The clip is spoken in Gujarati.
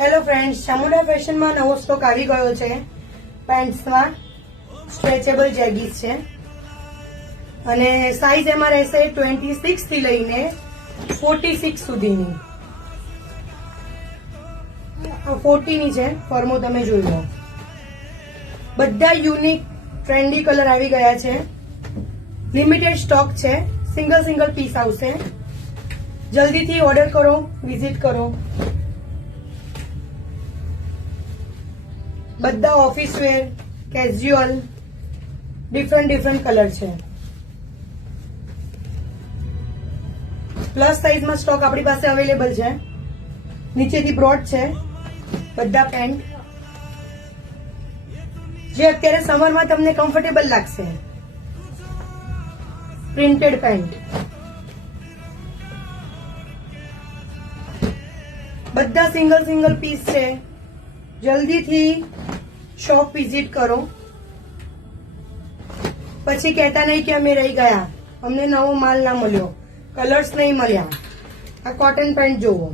હેલો ફ્રેન્ડ્સ, ચામુંડા ફેશનમાં નવો સ્ટોક આવી ગયો છે. પેન્ટ્સમાં સ્ટ્રેચેબલ જેગીસ છે અને સાઈઝ એમાં રહેશે 26 થી લઈને 46 સુધીની. 40 ની છે ફોર્મો, તમે જોઈ લો. બધા યુનિક ટ્રેન્ડી કલર આવી ગયા છે. લિમિટેડ સ્ટોક છે, સિંગલ પીસ આવશે. જલ્દીથી ઓર્ડર કરો, વિઝિટ કરો. બધા ઓફિસ વેર, કેઝ્યુઅલ, ડિફરન્ટ કલર છે. પ્લસ સાઈઝમાં સ્ટોક આપણી પાસે અવેલેબલ છે. નીચેથી બ્રોડ છે બધા પેન્ટ, જે અત્યારે સમરમાં તમને કમ્ફર્ટેબલ લાગશે. પ્રિન્ટેડ પેન્ટ, બધા સિંગલ પીસ છે. જલ્દીથી શોપ વિઝિટ કરો, પછી કહેતા નહીં કે અમે રહી ગયા, અમને નવો માલ ના મળ્યો, કલર્સ નહીં મળ્યા. આ કોટન પેન્ટ જોવો.